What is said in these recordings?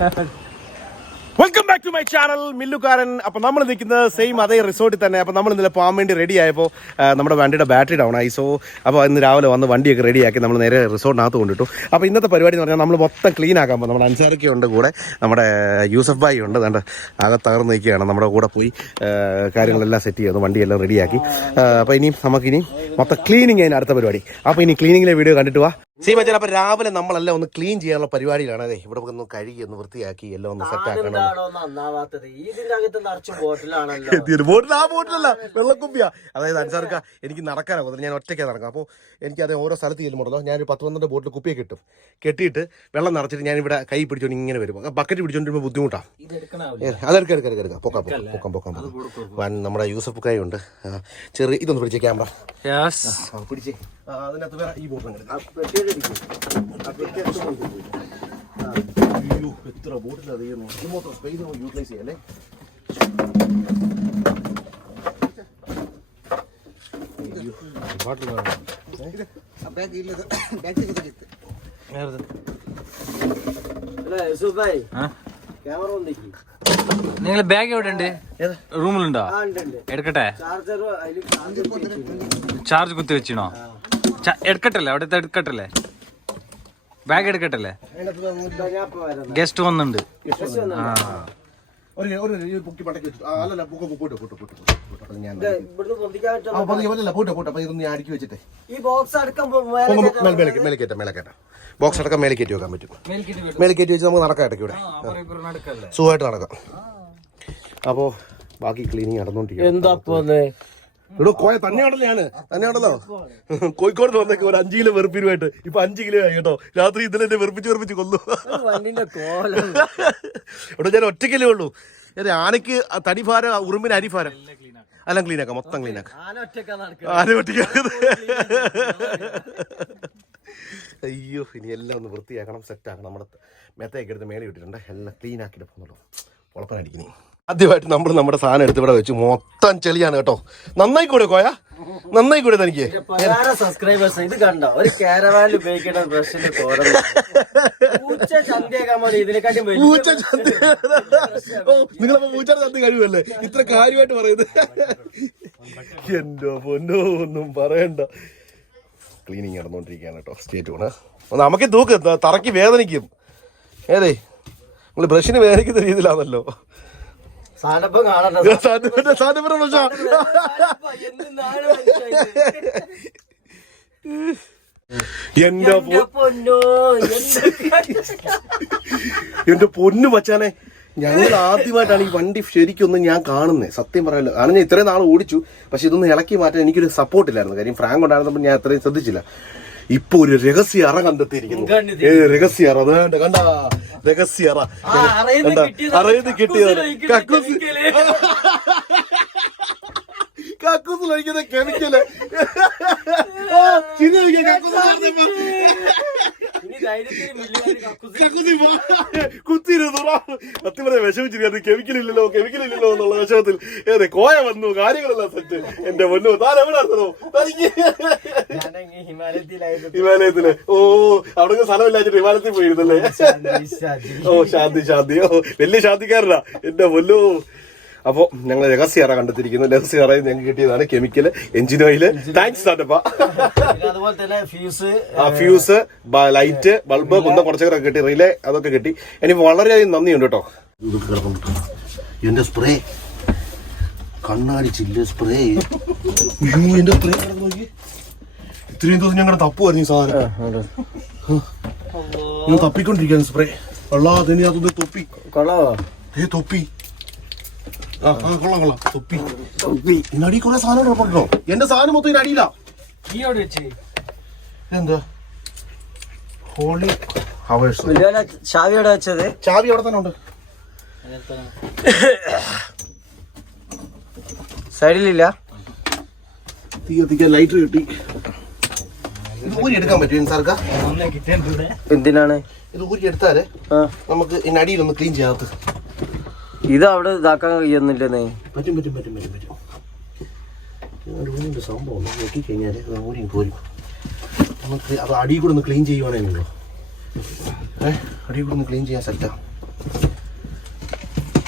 Welcome back to my channel മില്ലുകാരൻ. അപ്പോൾ നമ്മൾ നിൽക്കുന്നത് സെയിം അതേ റിസോർട്ടിൽ തന്നെ. അപ്പോൾ നമ്മൾ ഇന്നലെ പോകാൻ വേണ്ടി റെഡി ആയപ്പോൾ നമ്മുടെ വണ്ടിയുടെ ബാറ്ററി ഡൗൺ ആയി. സോ അപ്പോൾ ഇന്ന് രാവിലെ വന്ന് വണ്ടിയൊക്കെ റെഡിയാക്കി നമ്മൾ നേരെ റിസോർട്ടിനകത്ത് കൊണ്ടിട്ടു. അപ്പോൾ ഇന്നത്തെ പരിപാടി എന്ന് പറഞ്ഞാൽ നമ്മൾ മൊത്തം ക്ലീൻ ആക്കാൻ പോകും. നമ്മുടെ അൻസാരൊക്കെ ഉണ്ട് കൂടെ, നമ്മുടെ യൂസഫ് ഭായി ഉണ്ട്. അതുകൊണ്ട് ആകെ തകർന്ന് നിൽക്കുകയാണ്. നമ്മുടെ കൂടെ പോയി കാര്യങ്ങളെല്ലാം സെറ്റ് ചെയ്യുന്നു, വണ്ടിയെല്ലാം റെഡിയാക്കി. അപ്പോൾ ഇനിയും നമുക്കിനി മൊത്തം ക്ലീനിങ് അതിന് അടുത്ത പരിപാടി. അപ്പോൾ ഇനി ക്ലീനിങ്ങിലെ വീഡിയോ കണ്ടിട്ട് വാ. സീമച്ചൻ, അപ്പോൾ രാവിലെ നമ്മളെല്ലാം ഒന്ന് ക്ലീൻ ചെയ്യാനുള്ള പരിപാടിയിലാണ്. അതെ, ഇവിടെ ഒന്ന് കഴുകി ഒന്ന് വൃത്തിയാക്കി എല്ലാം ഒന്ന് സെറ്റ് ആക്കണം. ബോട്ടിലല്ല, വെള്ളക്കുപ്പിയാ. അതായത് അൻസാർക്ക എനിക്ക് നടക്കാനാ പോകുന്നത്, ഞാൻ ഒറ്റയ്ക്കാണ് നടക്കാം. അപ്പോൾ എനിക്കത് ഓരോ സ്ഥലത്ത് ചെല്ലുമ്പോഴല്ലോ ഞാനൊരു 10-12 ബോട്ടിൽ കുപ്പിയെ കെട്ടിയിട്ട് വെള്ളം നിറച്ചിട്ട് ഞാനിവിടെ കൈ പിടിച്ചോണ്ട് ഇങ്ങനെ വരും. ബക്കറ്റ് പിടിച്ചോണ്ടിരുമ്പോൾ ബുദ്ധിമുട്ടാണ്. അതെടുക്കാം, പൊക്കാം. നമ്മുടെ യൂസഫ് കായ ഉണ്ട്. ചെറിയ ഇതൊന്ന് പിടിച്ചേ, ക്യാമറ പിടിച്ചേ. അതിനകത്ത് വേറെ ഈ ബോട്ടിൽ എത്ര ബോട്ടിൽ ഇതുമാത്രം സ്പേസ് യൂട്ടിലൈസ് ചെയ്യാല്ലേ. നിങ്ങൾ ബാഗ് എവിടെ ഉണ്ട്? റൂമിലുണ്ടോ? എടുക്കട്ടെ, ചാർജ് കുത്തി വെച്ചിണോ? എടുക്കട്ടല്ലേ, അവിടെ എടുക്കട്ടല്ലേ, ബാഗ് എടുക്കട്ടല്ലേ? ഗസ്റ്റ് വന്നുണ്ട്. ബോക്സ് അടക്കം മേലെ കയറ്റി വെക്കാൻ പറ്റും. മേലെ കയറ്റി വെച്ച് നമുക്ക് നടക്കാം, ഇടയ്ക്ക് ഇവിടെ സുഖമായിട്ട് നടക്കാം. അപ്പോൾ ബാക്കി ക്ലീനിങ് നടന്നുകൊണ്ടിരിക്കും. ഇവിടെ കോയ തന്നെയാണല്ലോ കോഴിക്കോട് വന്നേക്ക് ഒരു 5 കിലോ വെറുപ്പിനുമായിട്ട് ഇപ്പൊ 5 കിലോ ആയി കേട്ടോ. രാത്രി ഇതിൽ എന്നെ വെറുപ്പിച്ച് കൊല്ലു. ഇവിടെ ഞാൻ ഒറ്റയ്ക്കല്ലേ ഉള്ളൂ. ആനയ്ക്ക് തടിഭാരം, ഉറുമ്പിന് അരിഭാരം. എല്ലാം ക്ലീനാക്കാം, മൊത്തം ക്ലീനാക്കാം. ആന ഒറ്റയ്ക്കാക്കുന്നത്. അയ്യോ, ഇനി എല്ലാം ഒന്ന് വൃത്തിയാക്കണം, സെറ്റാക്കണം. നമ്മുടെ മെത്തയൊക്കെ എടുത്ത് മേലെ ഇട്ടിട്ടുണ്ട്. എല്ലാം ക്ലീൻ ആക്കിയിട്ട് പോകുന്നുള്ളൂ. പൊളപ്പനടിക്കുന്നേ. ആദ്യമായിട്ട് നമ്മൾ നമ്മുടെ സാധനം എടുത്ത് ഇവിടെ വെച്ച് മൊത്തം ചെളിയാണ് കേട്ടോ. നന്നായി കൂടെ കോയ, നന്നായി കൂടെ തനിക്ക്. സബ്സ്ക്രൈബേഴ്സ് ഇത് കണ്ടോ, ഒരു കാരവാനിൽ ഉപയോഗിക്കുന്ന ബ്രഷിന്റെ നിങ്ങളപ്പോ പൂച്ചയുടെ ചന്തി കഴിവല്ലേ ഇത്ര കാര്യമായിട്ട് പറയുന്നത്? എന്തോ പൊന്നോ, ഒന്നും പറയണ്ട. ക്ലീനിങ് നടന്നുകൊണ്ടിരിക്കുകയാണ് കേട്ടോ. സ്റ്റേറ്റ് കൊണ്ട് നമുക്ക് തൂക്ക് തറക്കി വേദനിക്കും. ഏതേ നിങ്ങൾ ബ്രഷിന് വേദനിക്കുന്ന രീതിയിലാണല്ലോ. എന്റെ പൊന്നു മച്ചാനെ, ഞങ്ങൾ ആദ്യമായിട്ടാണ് ഈ വണ്ടി ശരിക്കൊന്നും ഞാൻ കാണുന്നത്. സത്യം പറയാലോ, ആണ് ഞാൻ ഇത്രയും നാൾ ഓടിച്ചു. പക്ഷെ ഇതൊന്നും ഇളക്കി മാറ്റാൻ എനിക്കൊരു സപ്പോർട്ടില്ലായിരുന്നു. കാര്യം ഫ്രാങ്ക് ഉണ്ടായിരുന്നപ്പോൾ ഞാൻ അത്രയും ശ്രദ്ധിച്ചില്ല. ഇപ്പൊ ഒരു രഹസ്യ അറ കണ്ടെത്തിയിരിക്കുന്നു. രഹസ്യ അറ കണ്ട, രഹസ്യ അറ അറിയത് കിട്ടിയത്. കക്കൂസിൽ ഒഴിക്കുന്ന കെമിക്കല് കുത്തിയിരുന്നു. സത്യം പറയാൻ വിഷമിച്ചിരിക്കുന്നത് കെമിക്കലില്ലല്ലോ എന്നുള്ള വിഷമത്തിൽ. ഏതെ കോയ വന്നു, കാര്യങ്ങളെല്ലാം സെറ്റ്. എന്റെ പൊന്നു, താൻ എവിടെ നടത്തണോ? ഹിമാലയത്തില്. ഓ, അവിടെ സ്ഥലമില്ലാച്ചിട്ട് ഹിമാലയത്തിൽ പോയിരുന്നല്ലേ? ഓ, ശാന്തി. ഓ, വലിയ ശാന്തിക്കാരനാ എന്റെ പൊന്നു. അപ്പോൾ ഞങ്ങൾ രഹസ്യ അറ കണ്ടെത്തിയിരിക്കുന്നു. രഹസ്യ അറയിൽ ഞങ്ങൾക്ക് കിട്ടിയതാണ് കെമിക്കല്, എഞ്ചിൻ ഓയില്. താങ്ക്സ് സാറ്റപ്പ. അതുപോലെ തന്നെ ഫ്യൂസ്, ലൈറ്റ്, ബൾബ്, കുറച്ചൊക്കെ കിട്ടി. റിലേ അതൊക്കെ കിട്ടി. എനിക്ക് വളരെയധികം നന്ദിയുണ്ട് കേട്ടോ. എന്റെ സ്പ്രേ, കണ്ണാടി ചില്ല് സ്പ്രേ. എന്റെ സ്പ്രേ നോക്കി. ഇത്രയും ദിവസം ഞങ്ങളുടെ തപ്പുമായിരുന്നു ഈ സാധനം. ഞാൻ തപ്പിക്കൊണ്ടിരിക്കുകയാണ് സ്പ്രേ. വെള്ളാതിനകത്തൊന്ന് തൊപ്പി. തൊപ്പി. കൊള്ളാം. തൊപ്പി. ഇന്നടി കുറെ സാധനം ഉറപ്പുണ്ടോ? എന്റെ സാധനം മൊത്തം ഇതിനടിയില്ല. എന്താ ഹോളി ഹവേഴ്സ്? ചാവി എവിടെ വെച്ചത്? ചാവി അവിടെ തന്നെ ഉണ്ട്. സൈഡിലില്ല. തീ ലൈറ്റർ കിട്ടി. ഇത് ഊരി എടുക്കാൻ പറ്റും സാർക്ക? എന്തിനാണ് ഇത് ഊരി എടുത്താലേ നമുക്ക് ഇതിനടിയിലൊന്ന് ക്ലീൻ ചെയ്യാത്ത. ഇത് അവിടെ ഇതാക്കാൻ കഴിയുന്നില്ലെന്നേ. പറ്റും. സംഭവം നോക്കിക്കഴിഞ്ഞാല് ഊരി പോരും. നമുക്ക് അത് അടിയിൽ കൂടെ ഒന്ന് ക്ലീൻ ചെയ്യുവാണേല്ലോ. അടിയിൽ കൂടെ ഒന്ന് ക്ലീൻ ചെയ്യാൻ സെറ്റാ.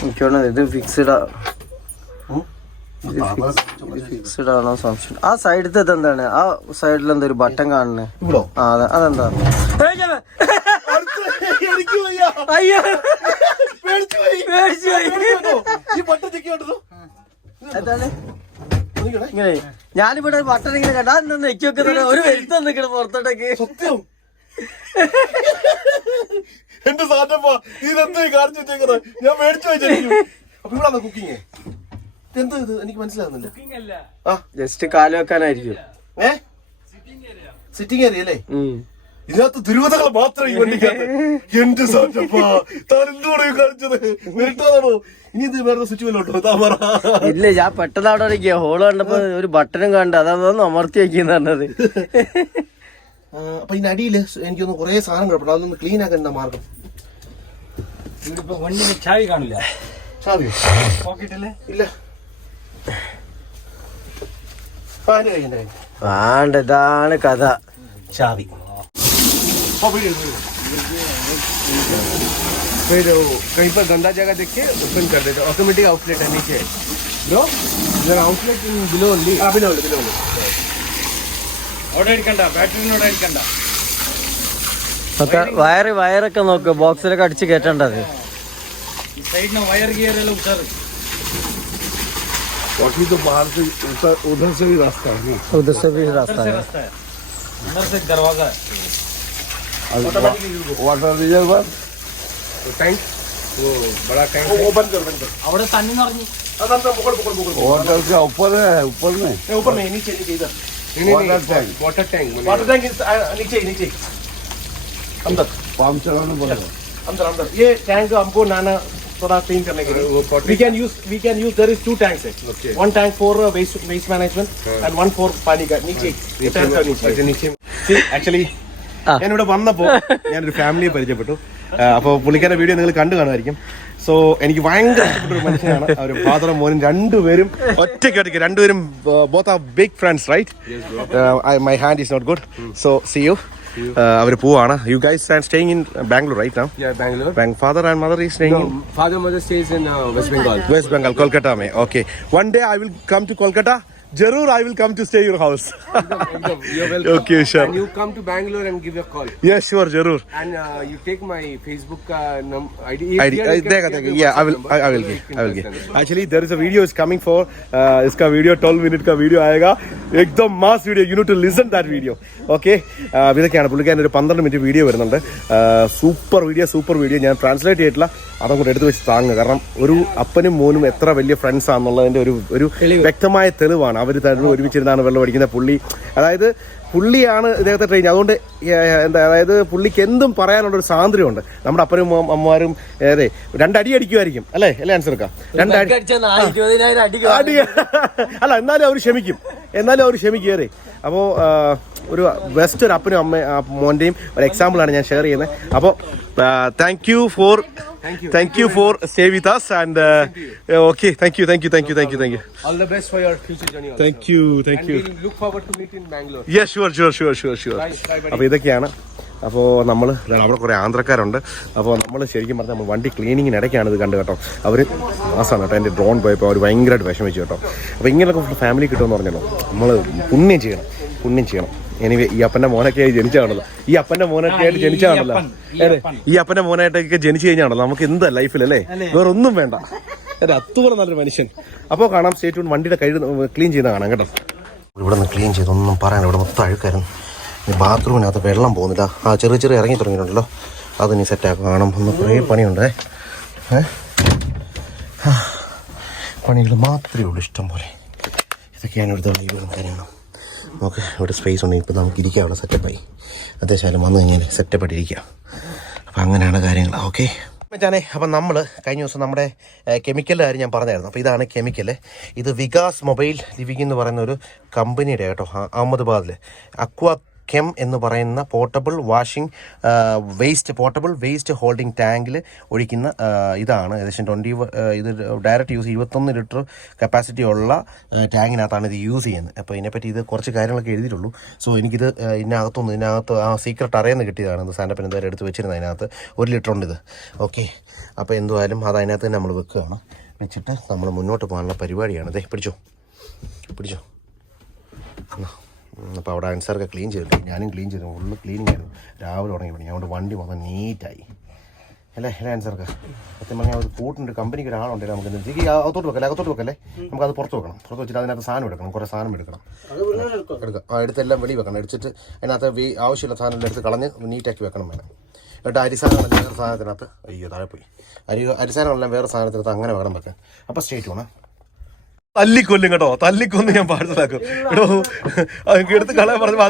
എനിക്കാണ് ഇത് ഫിക്സ്ഡ് ഫിക്സ്ഡ് ആണോ സംശയം. ആ സൈഡത്തെ എന്താണ്, ആ സൈഡിൽ എന്താ ഒരു ബട്ടൺ കാണുന്നത്? ഇവിടോ? ആ അതെ, അതെന്താ? ഇങ്ങനെ ഞാനിവിടെ ബട്ടൺ ഇങ്ങനെ കണ്ടാ നെക്കി വെക്കുന്ന ഒരു വരുത്തം നിൽക്കണ പുറത്തോട്ടേക്ക്. എന്റെ സാധനപ്പാ ഇതെന്താ കാണിച്ചിട്ടേക്കുന്നത്? ഞാൻ മേടിച്ചു വെച്ചിരിക്കും. അപ്പൊ ഇവിടെ കുക്കിങ് എന്താ ഇത് എനിക്ക് മനസ്സിലാകുന്നില്ല. ആ ജസ്റ്റ് കാല് വെക്കാനായിരിക്കും. സിറ്റിംഗ് ഏരിയ അല്ലേ? ഇതിനകത്ത് ദുരൂഹതകൾ മാത്രം ഈ വണ്ടിക്കകത്ത്. എന്റെ സാധനപ്പാ താൻ എന്തോടോ കാണിച്ചത്? മേടിച്ചതാണോ? ഇനി ഇത് വേറെ സ്വിച്ച് വല്ലോട്ടോ? താമറ ഇല്ല, ഞാൻ പെട്ടെന്ന് അവിടെ ഇരിക്കുക. ഹോള് കണ്ടപ്പോ ഒരു ബട്ടണും കണ്ട് അതൊന്ന് അമർത്തി വെക്കുന്ന പറഞ്ഞത്. അപ്പൊ ഇതിന്റെ അടിയില് എനിക്കൊന്ന് കുറെ സാധനം കിടപ്പുണ്ട്, അതൊന്ന് ക്ലീൻ ആക്കാൻ മാർഗം. വണ്ടിന് ചാവി കാണില്ല. ചാവിയോ? പോക്കറ്റില്ലേ? ഇല്ല. വേണ്ട, ഇതാണ് കഥ. ചാവി कहीं पर गंदा जगह देख के ओपन कर देते. ऑटोमेटिक आउटलेट है नीचे. ब्रो इधर outlet in below only. Below അവിടെ ഇരിക്കണ്ട, ബാറ്ററിനോട് ഇരിക്കണ്ട. വയറൊക്കെ നോക്ക്, ബോക്സിലൊക്കെ അടിച്ച് കയറ്റേണ്ടത്. ഈ സൈഡിന് വയർ ഗിയർ എല്ലാം ഉഷാറ്. बाकी तो बाहर से उधर से भी रास्ता है नहीं. उधर से भी रास्ता है. अंदर से दरवाजा है. वाटर रिजर्वर टैंक, वो बड़ा टैंक അവിടെ തണ്ണി നിറഞ്ഞു. वाटर का ऊपर है. ऊपर में ऊपर नहीं, नीचे इधर. वाटर टैंक वाटर टैंक नीचे अंदर. पाम चलाना पड़ेगा. अंदर ये टैंक हमको नाना थोड़ा क्लीन करने के लिए we can use there is 2 tanks है. One tank for waste management and one for पानी का. नीचे actually ഞാനിവിടെ വന്നപ്പോൾ ഞാനൊരു ഫാമിലിയെ പരിചയപ്പെട്ടു. അപ്പോൾ പുള്ളിക്കാരുടെ വീഡിയോ നിങ്ങൾ കണ്ടു കാണുമായിരിക്കും. സോ എനിക്ക് ഭയങ്കര ഇഷ്ടപ്പെട്ട ഒരു മനുഷ്യനാണ്. അവർ ഫാദറും മോനും രണ്ടുപേരും ഒറ്റയ്ക്ക് രണ്ടുപേരും both are big friends right. My hand is not good, so see you. അവർ പോവാണ്. You guys are staying in Bangalore right now? Yeah, Bangalore. Father and mother is staying in Father mother stays in West Bengal. West Bengal, Kolkata mein. Okay, one day I will come to Kolkata. Jarur, I will come to stay your house. You're welcome. Okay, sure. And you come to Bangalore and give a call. Yeah, sure, Jarur. And you take my Facebook ID. Yeah, I will give. Actually, there is a video is coming for. इसका video 12 minute का video आएगा. एकदम mass video. You need to listen that video. Okay. ഇതൊക്കെയാണ് പുള്ളിക്കാരൻ ഒരു 12 minute video വരുന്നുണ്ട്. Super video ഞാൻ translate ചെയ്തിട്ടില്ല. അതങ്ങോട്ട് എടുത്ത് വെച്ച് താങ്ങുക. കാരണം ഒരു അപ്പനും മോനും എത്ര വലിയ ഫ്രണ്ട്സ് ആണെന്നുള്ളതിന്റെ ഒരു വ്യക്തമായ തെളിവാണ്. അവർ ഒരുമിച്ചിരുന്നാണ് വെള്ളം അടിക്കുന്ന പുള്ളി. അതായത് പുള്ളിയാണ് ഇദ്ദേഹത്തെ ട്രെയിൻ. അതുകൊണ്ട് അതായത് പുള്ളിക്ക് എന്തും പറയാനുള്ളൊരു സ്വാതന്ത്ര്യമുണ്ട്. നമ്മുടെ അപ്പനും അമ്മമാരും അതെ രണ്ടടി അടിക്കുമായിരിക്കും അല്ലേ ആൻസർ എടുക്കാം. രണ്ടടി അല്ല, എന്നാലും അവർ ക്ഷമിക്കും അതെ. അപ്പോൾ ഒരു ബെസ്റ്റ് ഒരു അപ്പനും മോൻ്റെയും ഒരു എക്സാമ്പിളാണ് ഞാൻ ഷെയർ ചെയ്യുന്നത്. അപ്പോൾ thank you four stay with us and okay, thank you. All the best for your future journey also. Thank you. And we'll look forward to meet in Bangalore. Yeah, sure. Bye, അപ്പോൾ ഇതൊക്കെയാണ്. അപ്പോൾ നമ്മൾ അവിടെ കുറേ ആന്ധ്രക്കാരുണ്ട്. അപ്പോൾ നമ്മൾ ശരിക്കും പറഞ്ഞാൽ നമ്മൾ വണ്ടി ക്ലീനിങ്ങിനിടയ്ക്കാണ് ഇത് കണ്ടു കേട്ടോ. അവർ മാസമാണ് കേട്ടോ എൻ്റെ ഡ്രോൺ പോയപ്പോൾ അവർ ഭയങ്കരമായിട്ട് വിഷമിച്ചു കേട്ടോ. അപ്പോൾ ഇങ്ങനെയൊക്കെ ഫാമിലി കിട്ടുമെന്ന് പറഞ്ഞല്ലോ. നമ്മൾ പുണ്യം ചെയ്യണം. എനിവേ ഈ അപ്പൻ്റെ മോനൊക്കെ ആയി ജനിച്ചാണല്ലോ. ഈ അപ്പൻ്റെ മോനായിട്ടൊക്കെ ജനിച്ചു കഴിഞ്ഞാണല്ലോ നമുക്ക് എന്താ ലൈഫിലല്ലേ, വേറെ ഒന്നും വേണ്ട. അത്തുപോലെ നല്ലൊരു മനുഷ്യൻ. അപ്പോൾ കാണാം. Stay tune. വണ്ടിയുടെ ക്ലീൻ ചെയ്യുന്ന കാണാം കേട്ടോ. ഇവിടെ നിന്ന് ക്ലീൻ ചെയ്തൊന്നും പറയാൻ ഇവിടെ മൊത്തം അഴുക്കായിരുന്നു. ബാത്റൂമിനകത്ത് വെള്ളം പോകുന്നില്ല. ചെറിയ ഇറങ്ങി തുടങ്ങിയിട്ടുണ്ടല്ലോ. അത് നീ സെറ്റാക്കും. കാണാം. ഒന്ന് കുറേ പണിയുണ്ടേ. പണികൾ മാത്രമേ ഉള്ളൂ ഇഷ്ടം പോലെ. ഇതൊക്കെയാണ് ഇവിടുത്തെ കാര്യങ്ങൾ. ഓക്കെ, ഇവിടെ സ്പേസ് ഉണ്ട്. ഇപ്പം നമുക്ക് ഇരിക്കാനുള്ള സെറ്റപ്പായി. അത്യാവശ്യം വന്നു കഴിഞ്ഞാൽ സെറ്റപ്പായിട്ട് ഇരിക്കാം. അപ്പം അങ്ങനെയാണ് കാര്യങ്ങൾ. ഓക്കെ മച്ചാനെ, അപ്പം നമ്മൾ കഴിഞ്ഞ ദിവസം നമ്മുടെ കെമിക്കലിൻ്റെ കാര്യം ഞാൻ പറഞ്ഞായിരുന്നു. അപ്പോൾ ഇതാണ് കെമിക്കൽ. ഇത് വികാസ് മൊബൈൽ ലിവിംഗ് എന്ന് പറയുന്ന ഒരു കമ്പനിയുടെ കേട്ടോ, അഹമ്മദാബാദിൽ അക്വാ കെം എന്ന് പറയുന്ന പോർട്ടബിൾ വേസ്റ്റ് ഹോൾഡിംഗ് ടാങ്കിൽ ഒഴിക്കുന്ന ഇതാണ് ഏകദേശം 20 ഇത് ഡയറക്റ്റ് യൂസ് 21 ലിറ്റർ കപ്പാസിറ്റി ഉള്ള ടാങ്കിനകത്താണ് ഇത് യൂസ് ചെയ്യുന്നത്. അപ്പോൾ ഇതിനെപ്പറ്റി ഇത് കുറച്ച് കാര്യങ്ങളൊക്കെ എഴുതിയിട്ടുള്ളൂ. സോ എനിക്കിത് ഇതിനകത്ത് ആ സീക്രട്ട് അറിയാമെന്ന് കിട്ടിയതാണ്. ഇത് സാൻഡപ്പിന് എന്തായാലും എടുത്ത് വെച്ചിരുന്നത് അതിനകത്ത് 1 ലിറ്റർ ഉണ്ട് ഇത്. ഓക്കെ, അപ്പോൾ എന്തുവായാലും അത് അതിനകത്ത് തന്നെ നമ്മൾ വെക്കുകയാണ്. വെച്ചിട്ട് നമ്മൾ മുന്നോട്ട് പോകാനുള്ള പരിപാടിയാണ്. അതെ, പിടിച്ചോ. അപ്പോൾ അവിടെ ആൻസറൊക്കെ ക്ലീൻ ചെയ്തിട്ട് ഞാനും ക്ലീൻ ചെയ്തു. ഫുള്ള് ക്ലീനിങ് ആയിരുന്നു. രാവിലെ തുടങ്ങി പണി. അതുകൊണ്ട് വണ്ടി മൊത്തം നീറ്റായി അല്ലേ ആൻസർക്ക്. സത്യം പറഞ്ഞാൽ ഒരു കൂട്ടുണ്ട്, കമ്പനിക്ക് ഒരാളുണ്ടെങ്കിൽ നമുക്ക് അകത്തോട്ട് വെക്കല്ലേ, നമുക്കത് പുറത്ത് വെക്കണം. പുറത്ത് വെച്ചിട്ട് അതിനകത്ത് സാധനം എടുക്കണം, കുറേ സാധനം എടുക്കാം. എടുത്തെല്ലാം വെളി വെക്കണം. എടുത്തിട്ട് അതിനകത്ത് ആവശ്യമുള്ള സാധനം എടുത്ത് കളഞ്ഞ് നീറ്റാക്കി വെക്കണം വേണം. എന്നിട്ട് അരിസാധനങ്ങളെല്ലാം വേറെ സാധനത്തിനകത്ത് താഴെ പോയി അരിസാധനങ്ങളെല്ലാം വേറെ സാധനത്തിനകത്ത് അങ്ങനെ വേണം വെക്കാൻ. അപ്പോൾ സ്റ്റേറ്റ് വേണം. തല്ലിക്കൊല്ലും കേട്ടോ, തല്ലിക്കൊന്ന് ഞാൻ പാഴ്സലാക്കും കേട്ടോ. അതൊക്കെ എടുത്ത് കളയാൻ പറഞ്ഞപ്പോൾ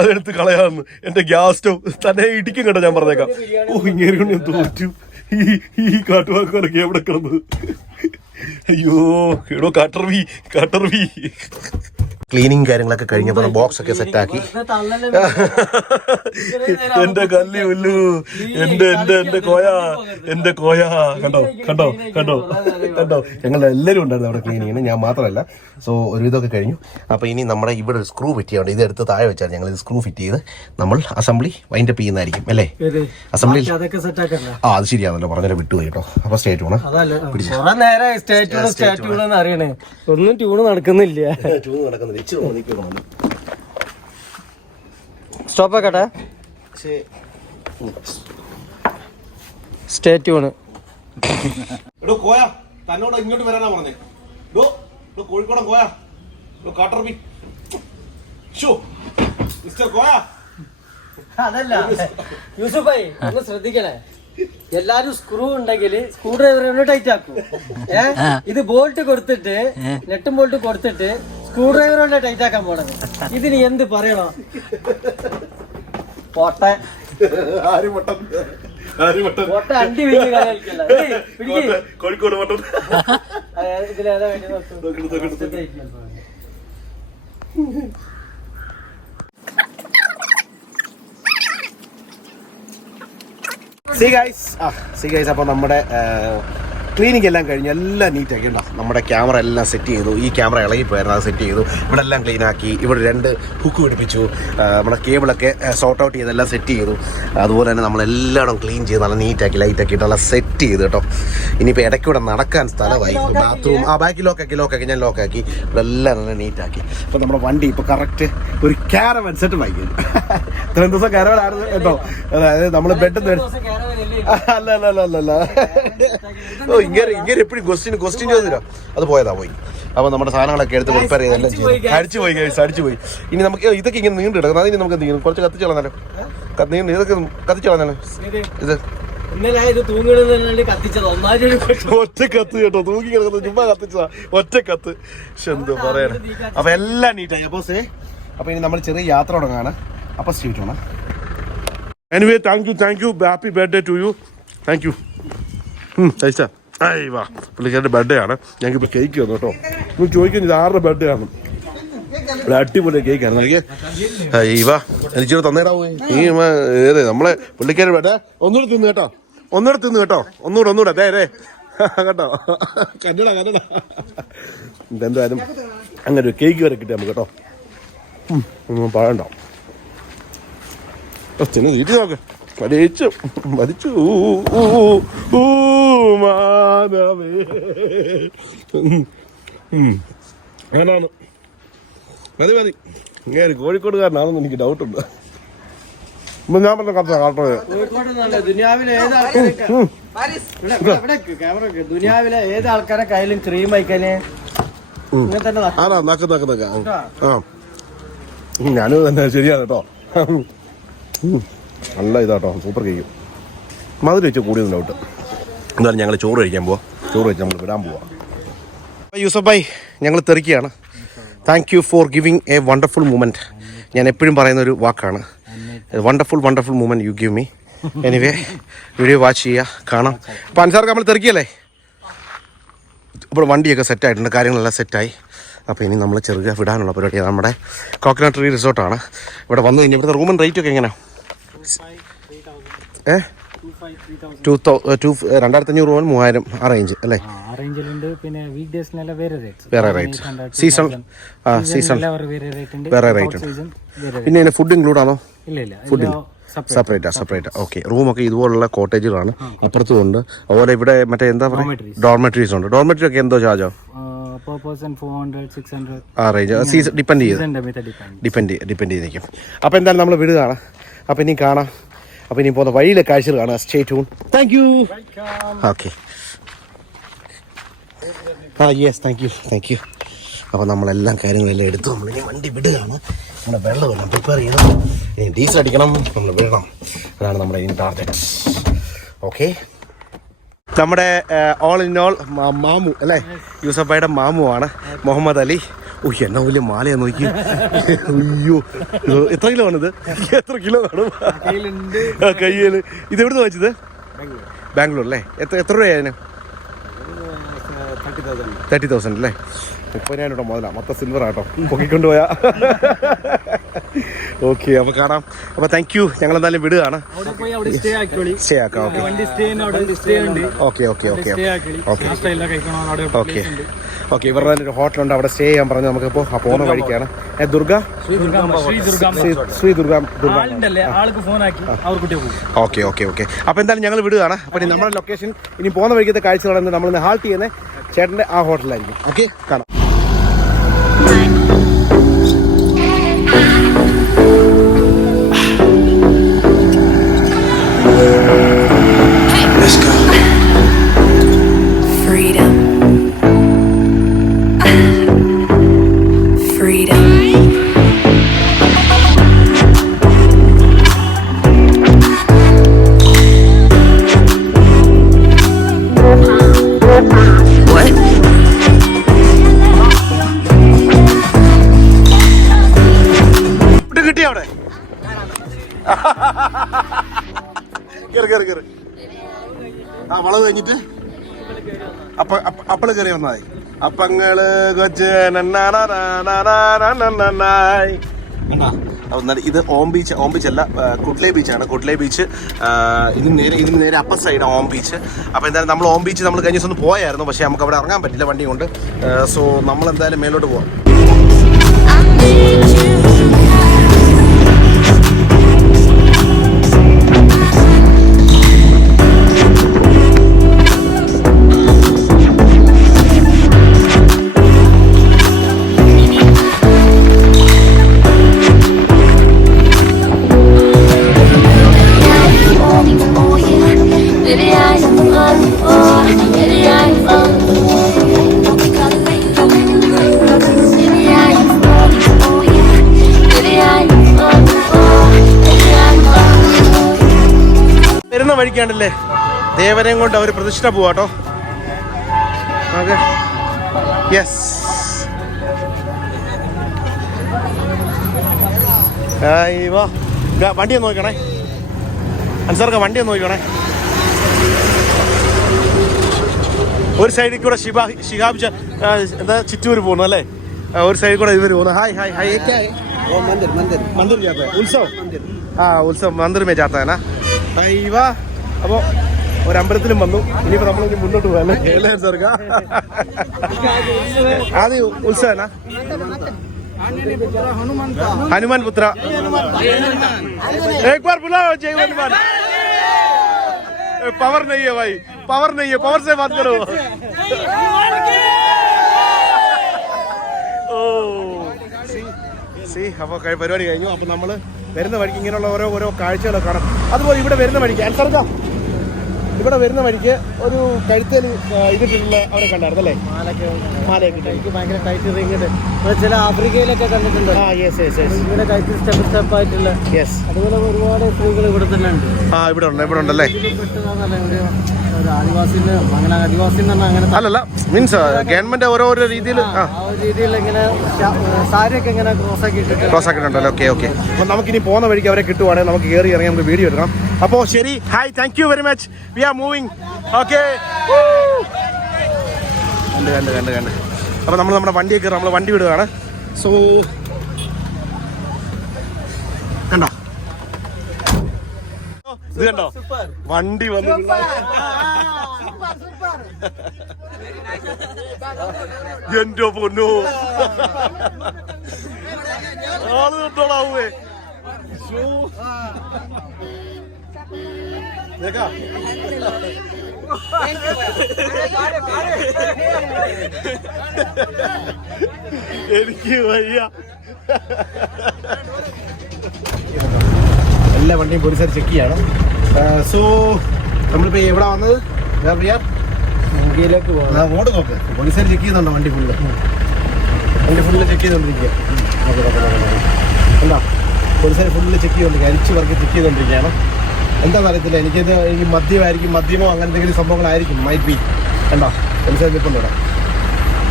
അതെടുത്ത് കളയാമെന്ന്. എൻ്റെ ഗ്യാസ് സ്റ്റവ് തന്നെ ഇടിക്കും കേട്ടോ, ഞാൻ പറഞ്ഞേക്കാം. ഇങ്ങനെ ഞാൻ തോറ്റു. ഈ കാട്ടുവാക്കൊക്കെ എവിടെ കിടന്നത്? അയ്യോ എടോ, കട്ടർവി ക്ലീനിങ് കാര്യങ്ങളൊക്കെ കഴിഞ്ഞപ്പോൾ ബോക്സ് ഒക്കെ സെറ്റാക്കി. എന്റെ കല്ലി ഉള്ളു, എന്റെ കോയ കണ്ടോ ഞങ്ങൾ എല്ലാവരും ഉണ്ടായിരുന്നു അവിടെ ക്ലീനിങ്ങിന്, ഞാൻ മാത്രമല്ല. സോ ഒരു ഇതൊക്കെ കഴിഞ്ഞു. അപ്പോൾ ഇനി നമ്മുടെ ഇവിടെ ഒരു സ്ക്രൂ ഫിറ്റ് ചെയ്യാറുണ്ട്. ഇതെടുത്ത് താഴെ വെച്ചാൽ ഞങ്ങൾ ഇത് സ്ക്രൂ ഫിറ്റ് ചെയ്ത് നമ്മൾ അസംബ്ലി വൈൻഡപ്പ് ചെയ്യുന്നതായിരിക്കും അല്ലേ? അസംബ്ലി അത് ശരിയാണല്ലോ, പറഞ്ഞാൽ വിട്ടുപോയി കേട്ടോ. അപ്പോൾ സ്റ്റേറ്റ് വേണം. ഒന്നും ട്യൂണ് നടക്കുന്നില്ല. സ്റ്റോപ്പ് ആക്കട്ടെ. Stay tune. എടോ കോയ, തന്നോട് ഇങ്ങോട്ട് വരാനാ പറഞ്ഞേ. കോഴിക്കോടൻ കോയ, കാട്ടർബി മിസ്റ്റർ കോയ. അതല്ല യൂസുഫായി, ഒന്ന് ശ്രദ്ധിക്കണേ. എല്ലാരും സ്ക്രൂ ഉണ്ടെങ്കിൽ സ്ക്രൂ ഡ്രൈവർ ടൈറ്റ് ആക്കും. ഇത് ബോൾട്ട് കൊടുത്തിട്ട് നെട്ടും ബോൾട്ട് കൊടുത്തിട്ട് സ്ക്രൂ ഡ്രൈവർ ടൈറ്റ് ആക്കാൻ പോണത്. ഇതിന് എന്ത് പറയണോ? പൊട്ട അണ്ടി വീഞ്ഞ് കളിക്കല്ല. കോഴിക്കോട് ഇതിലേതാ വേണ്ടി സീ ഗൈസ് അപ്പോൾ നമ്മുടെ ക്ലീനിങ് എല്ലാം കഴിഞ്ഞു, എല്ലാം നീറ്റാക്കി ഉണ്ടോ. നമ്മുടെ ക്യാമറ എല്ലാം സെറ്റ് ചെയ്തു. ഈ ക്യാമറ ഇളകിപ്പോയായിരുന്നു, അത് സെറ്റ് ചെയ്തു. ഇവിടെ എല്ലാം ക്ലീനാക്കി. ഇവിടെ 2 ഹുക്ക് പിടിപ്പിച്ചു. നമ്മുടെ കേബിളൊക്കെ സോർട്ട് ഔട്ട് ചെയ്തെല്ലാം സെറ്റ് ചെയ്തു. അതുപോലെ തന്നെ നമ്മളെല്ലായിടും ക്ലീൻ ചെയ്ത് നല്ല നീറ്റാക്കി ലൈറ്റാക്കിയിട്ട് നല്ല സെറ്റ് ചെയ്തു കേട്ടോ. ഇനിയിപ്പോൾ ഇടയ്ക്കൂടെ നടക്കാൻ സ്ഥലമായി. ബാത്റൂം ബാക്കി ലോക്കാക്കി ഞാൻ ലോക്കാക്കി. ഇവിടെ എല്ലാം നല്ല നീറ്റാക്കി. അപ്പോൾ നമ്മുടെ വണ്ടി ഇപ്പോൾ കറക്റ്റ് ഒരു ക്യാരവൻ സെറ്റ് വായിക്കും. ഇത്രയും ദിവസം ക്യാരവൻ ആയിരുന്നു കേട്ടോ. അതായത് നമ്മൾ ബെഡ് അല്ല ഇങ്ങനെ എപ്പോഴും ക്വസ്റ്റ്യൻ ചെയ്തില്ല. അത് പോയി. അപ്പോൾ നമ്മുടെ സാധനങ്ങളൊക്കെ എടുത്ത് പ്രിപ്പയർ ചെയ്തെല്ലാം ചെയ്തു. അടിച്ചു പോയി. ഇനി നമുക്ക് ഇതൊക്കെ ഇങ്ങനെ നീണ്ടു കിടക്കണം. അതിന് നമുക്ക് എന്ത് ചെയ്യും, കുറച്ച് കത്തിച്ച് കളഞ്ഞാലോ. ഇതൊക്കെ കത്തിച്ച് കളഞ്ഞാലോ. ഇത് ഒറ്റ കത്ത് കേട്ടോ, തൂങ്ങി കിടക്കുന്നത് ചുമ്മാ കത്തിച്ചതാ, ഒറ്റ കത്ത്. പക്ഷെ എന്ത് പറയാനാ. അപ്പോൾ എല്ലാം നീറ്റായി. അപ്പോൾ ഇനി നമ്മൾ ചെറിയ യാത്ര തുടങ്ങാണ്. അപ്പോൾ സ്റ്റേറ്റ് വേണം. Anyway thank you happy birthday to you. Thank you. കഴിച്ചാ വാ, പുള്ളിക്കാരുടെ ബർത്ത്ഡേ ആണ്. ഞങ്ങൾക്ക് ഇപ്പോൾ കേക്ക് വന്നു കേട്ടോ. നിങ്ങൾ ചോദിക്കുന്നത് ഇത് 6രുടെ ബർത്ത്ഡേ ആണ്. ഇവിടെ അടിപൊളി കേക്കാണ്. വാ, എനിക്ക് തന്നേടാവൂ. നമ്മളെ പുള്ളിക്കാരുടെ ബർത്ത്ഡേ ഒന്നുകൂടെ തിന്നു കേട്ടോ. ഒന്നുകൂടെ അതെ കേട്ടോ. കന്നഡ ഇതെന്തായാലും അങ്ങനെ ഒരു കേക്ക് വരെ കിട്ടി നമുക്ക് കേട്ടോ. പഴണ്ടാവും. ചെന്ന് വീട്ടിൽ നോക്ക്. വലിച്ചു മാധവേ. അങ്ങനാണ്. മതി ഇങ്ങനെ കോഴിക്കോടുകാരനാണെന്ന് എനിക്ക് ഡൗട്ടുണ്ട്. ഞാൻ പറഞ്ഞ കഥ കാട്ടോ. ദുനിയാവിലെ ഏത് ആൾക്കാരെ കയ്യിലും ക്രീം വയ്ക്കാന് ഞാനും തന്നെ ശരിയാണ് കേട്ടോ. നല്ല ഇതാട്ടോ, സൂപ്പർ കേക്ക്. മധുരം വെച്ച് കൂടിയൊന്നും ഡൗട്ട്. എന്തായാലും ഞങ്ങൾ ചോറ് കഴിക്കാൻ പോവാം. ചോറ് വെച്ച് നമ്മൾ വിടാൻ പോവാം. യൂസഫ് ഭായ്, ഞങ്ങൾ തെറിക്കുകയാണ്. Thank you for giving a wonderful moment. ഞാൻ എപ്പോഴും പറയുന്നൊരു വാക്കാണ്, wonderful moment you give me. Anyway video watch ചെയ്യുക, കാണാം. അപ്പോൾ അൻസാർക്ക് നമ്മൾ തെറിക്കുകയല്ലേ. അപ്പോൾ വണ്ടിയൊക്കെ സെറ്റായിട്ടുണ്ട്, കാര്യങ്ങളെല്ലാം സെറ്റായി. അപ്പോൾ ഇനി നമ്മൾ ചെറുക വിടാനുള്ള പരിപാടിയാണ്. നമ്മുടെ കോക്കനട്ട് ട്രീ റിസോർട്ടാണ്. ഇവിടെ വന്നു കഴിഞ്ഞാൽ ഇവിടുത്തെ റൂമിൻ്റെ റേറ്റ് ഒക്കെ എങ്ങനെയാണ്? 2500 മുതൽ 3000 ആ റേഞ്ച് അല്ലേ? പിന്നെ വീക്ക്ഡേസിനെല്ലാം വേറെ റേറ്റ്, സീസൺ വേറെ റേറ്റ് ഉണ്ട്. പിന്നെ ഇതിന് ഫുഡ് ഇൻക്ലൂഡ് ആണോ? ഇല്ല ഫുഡ് സെപ്പറേറ്റ്. ഓക്കെ. റൂമൊക്കെ ഇതുപോലുള്ള കോട്ടേജുകളാണ് അപ്പുറത്തും ഉണ്ട്. അതുപോലെ ഇവിടെ മറ്റേ എന്താ പറയുക ഡോർമെറ്ററീസ് ഉണ്ട്. ഡോർമെറ്ററി ഒക്കെ എന്തോ ചാർജോ? ആ റേഞ്ച് സീസൺ ഡിപ്പെൻഡ് ചെയ്തിരിക്കും. അപ്പോൾ എന്തായാലും നമ്മൾ വിടുകയാണ്. അപ്പോൾ ഇനി കാണാം. അപ്പോൾ ഇനി പോകുന്ന വഴിയിലെ കാഴ്ചകൾ കാണാം. Stay tune. Thank you. Okay. Yes, thank you. അപ്പോൾ നമ്മളെല്ലാം കാര്യങ്ങളെല്ലാം എടുത്തു നമ്മളിനി വണ്ടി വിടുകയാണ്. നമ്മുടെ വെള്ളമെല്ലാം പ്രിപ്പയർ ചെയ്യണം. ഇനി ഡീസൽ അടിക്കണം, നമ്മൾ വിടണം. അതാണ് നമ്മുടെ ഇനി ടാർഗറ്റ്. ഓക്കെ. നമ്മുടെ ഓൾ ഇൻ ഓൾ മാമു അല്ലേ? യൂസഫ് ഭായിയുടെ മാമു ആണ് മുഹമ്മദ് അലി. എന്നാ വലിയ മാലയാ നോക്കി. അയ്യോ, എത്ര കിലോ ആണിത്? എത്ര കിലോ കാണും കയ്യിൽ? ഇത് എവിടുന്ന് വാങ്ങിച്ചത്? ബാംഗ്ലൂർ അല്ലേ? എത്ര രൂപയായിരുന്നു? 30,000 അല്ലേ? 30,000 മുതലാ. മൊത്തം സിൽവർ ആട്ടോ പൊക്കിക്കൊണ്ട് പോയാ. ഓക്കെ, അപ്പോൾ കാണാം. അപ്പോൾ താങ്ക് യു. ഞങ്ങൾ എന്തായാലും വിടുകയാണ്. സ്റ്റേ ആക്കാം. ഓക്കെ. ഇവരുടെ ഒരു ഹോട്ടലുണ്ട്, അവിടെ സ്റ്റേ ചെയ്യാൻ പറഞ്ഞു. നമുക്കിപ്പോൾ പോകുന്ന വഴിക്കാണ്. ഓക്കെ. അപ്പോൾ എന്തായാലും ഞങ്ങൾ വിടുകയാണ്. അപ്പോൾ ഇനി നമ്മുടെ ലൊക്കേഷൻ ഇനി പോകുന്ന വഴിക്കത്തെ കാഴ്ചകളെന്ന് നമ്മൾ ഹാൾട്ട് ചെയ്യുന്നത് ചേട്ടൻ്റെ ആ ഹോട്ടലിലായിരിക്കും. ഓക്കെ, കാണാം. കേറ്. ആ വളവ് കഴിഞ്ഞിട്ട് അപ്പള് കയറി വന്നാൽ മതി. അപ്പങ്ങള് കൊച്ച് ഇത് ഓം ബീച്ച് അല്ല, കുട്ട്ലേ ബീച്ചാണ്. കുട്ട്ലേ ബീച്ച് ഇതിന് നേരെ അപ്പർ സൈഡ് ഓം ബീച്ച്. അപ്പോൾ എന്തായാലും നമ്മൾ ഓം ബീച്ച് നമ്മൾ കഴിഞ്ഞ ദിവസം ഒന്ന് പോയായിരുന്നു, പക്ഷേ നമുക്ക് അവിടെ ഇറങ്ങാൻ പറ്റില്ല വണ്ടി കൊണ്ട്. സോ നമ്മൾ എന്തായാലും മേലോട്ട് പോവാം. വരുന്ന വഴിക്കാണ്ടല്ലേ ദേവനെയും കൊണ്ട് അവർ പ്രതിഷ്ഠ പോവാട്ടോ. Okay, yes. വണ്ടി ഒന്ന് നോക്കണേ അൻസാർക്ക്, വണ്ടി ഒന്ന് നോക്കണേ. ഒരു സൈഡിൽ കൂടെ ശിഹാബ് എന്താ ചിറ്റൂർ പോകുന്നു അല്ലേ? ഒരു സൈഡിൽ കൂടെ ഇവർ പോകുന്നു. Hi hi hi. मंदिर जाता है उत्सव. उत्सव मंदिर में जाता है ना. അപ്പോൾ ഒരമ്പലത്തിലും വന്നു. ഇനിയിപ്പോൾ നമ്മളിനി മുന്നോട്ട് പോകാൻ സർക്കാ ആദ്യ ഉത്സവനാ हनुमान पुत्र. एक बार बुलाओ जय हनुमान. पावर नहीं है भाई, पावर नहीं है, पावर से बात करो. അപ്പോൾ പരിപാടി കഴിഞ്ഞു. അപ്പോൾ നമ്മൾ വരുന്ന വഴിക്ക് ഇങ്ങനെയുള്ള ഓരോ കാഴ്ചകളൊക്കെ കാണാം. അതുപോലെ ഇവിടെ വരുന്ന വഴിക്ക് അൻസർക്കാ, ഇവിടെ വരുന്ന വഴിക്ക് ഒരു കഴുത്തേൽ ഇതിട്ടുള്ള അവിടെ കണ്ടായിരുന്നു അല്ലേ? മാലയൊക്കെ എനിക്ക് ഭയങ്കര ടൈറ്റ് റിങ്ങിട്ട് ചില ആഫ്രിക്കയിലൊക്കെ കണ്ടിട്ടുണ്ട്. ഇങ്ങനെ കഴുത്തിൽ സ്റ്റെപ്പ് ആയിട്ടുള്ള. അതുപോലെ ഒരുപാട് സ്ത്രീകൾ ഇവിടെ തന്നെ ഉണ്ട്. ഇവിടെ ഉണ്ടല്ലേ? ആദിവാസിന്റെ അങ്ങനെ ആദിവാസി അങ്ങനെ അല്ലല്ല, മീൻസ് ഗവൺമെന്റ് ഓരോരോ രീതിയിൽ ഇങ്ങനെ സാരിയൊക്കെ ഇങ്ങനെ ക്രോസ് ആക്കിയിട്ടുണ്ടല്ലോ. ഓക്കെ. അപ്പോൾ നമുക്കിനി പോകുന്ന വഴിക്ക് അവരെ കിട്ടുവാണെങ്കിൽ നമുക്ക് കയറി ഇറങ്ങി നമുക്ക് വീഡിയോ എടുക്കണം. അപ്പോൾ ശരി, hi, thank you very much. We are moving. Okay, കണ്ട് അപ്പോൾ നമ്മൾ നമ്മുടെ വണ്ടിയൊക്കെ നമ്മൾ വണ്ടി വിടുകയാണ്. സോ കണ്ടോ, ഇത് കണ്ടോ വണ്ടി വന്നു. എന്റെ പൊന്നോ ആള് തൊട്ടോളാവേ. എനിക്ക് വയ്യ. എല്ലാ വണ്ടിയും പോലീസുകാർ ചെക്ക് ചെയ്യാണ്. സോ നമ്മളിപ്പോ എവിടെ വന്നത്? ഇന്ത്യയിലേക്ക് പോകാം. അങ്ങോട്ട് നോക്ക്, പോലീസുകാർ ചെക്ക് ചെയ്യുന്നുണ്ടോ? വണ്ടി ഫുള്ള് ചെക്ക് ചെയ്തോണ്ടിരിക്കുക. എന്താ പോലീസുകാർ ഫുള്ള് ചെക്ക് ചെയ്തോണ്ടിരിക്കുക, അരിച്ചു പറക്കി ചെക്ക് ചെയ്തോണ്ടിരിക്കുകയാണ്. എന്താണെന്ന് അറിയത്തില്ല, എനിക്ക് മദ്യമായിരിക്കും, മദ്യമോ അങ്ങനെ എന്തെങ്കിലും സംഭവങ്ങളായിരിക്കും, മൈറ്റ് ബി. കണ്ടോ പോലീസുകാർ നിൽപ്പുണ്ട് ഇവിടെ,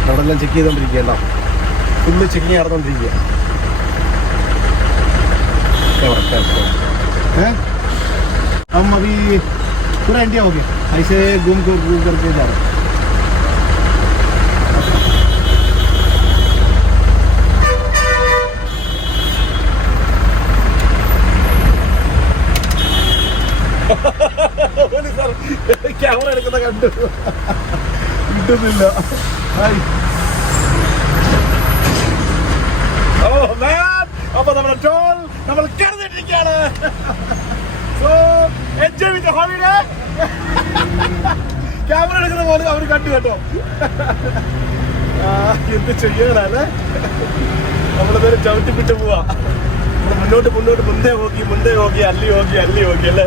അവിടെ എല്ലാം ചെക്ക് ചെയ്തോണ്ടിരിക്കുക. കണ്ടോ ഫുള്ള് ചെക്കിങ് നടന്നുകൊണ്ടിരിക്കുക. हम अभी पूरा इंडिया हो गया, ऐसे घूम करके जा रहे हैं. ക്യാമറ എടുക്കുന്ന കണ്ടു കിട്ടുന്നില്ല. അപ്പൊ നമ്മുടെ ടോൾ നമ്മൾ കരുതിട്ടിരിക്കുകയാണ്. So enjoy with holiday. Camera എടുക്കുന്ന പോലെ അവർ കണ്ടു കേട്ടോ. എന്ത് ചെയ്യാനല്ലേ, നമ്മളിതൊരു ചവിട്ടിപ്പിട്ട് പോവാ. മുന്നോട്ട് മുന്നേ നോക്കി അല്ലി നോക്കി അല്ലേ.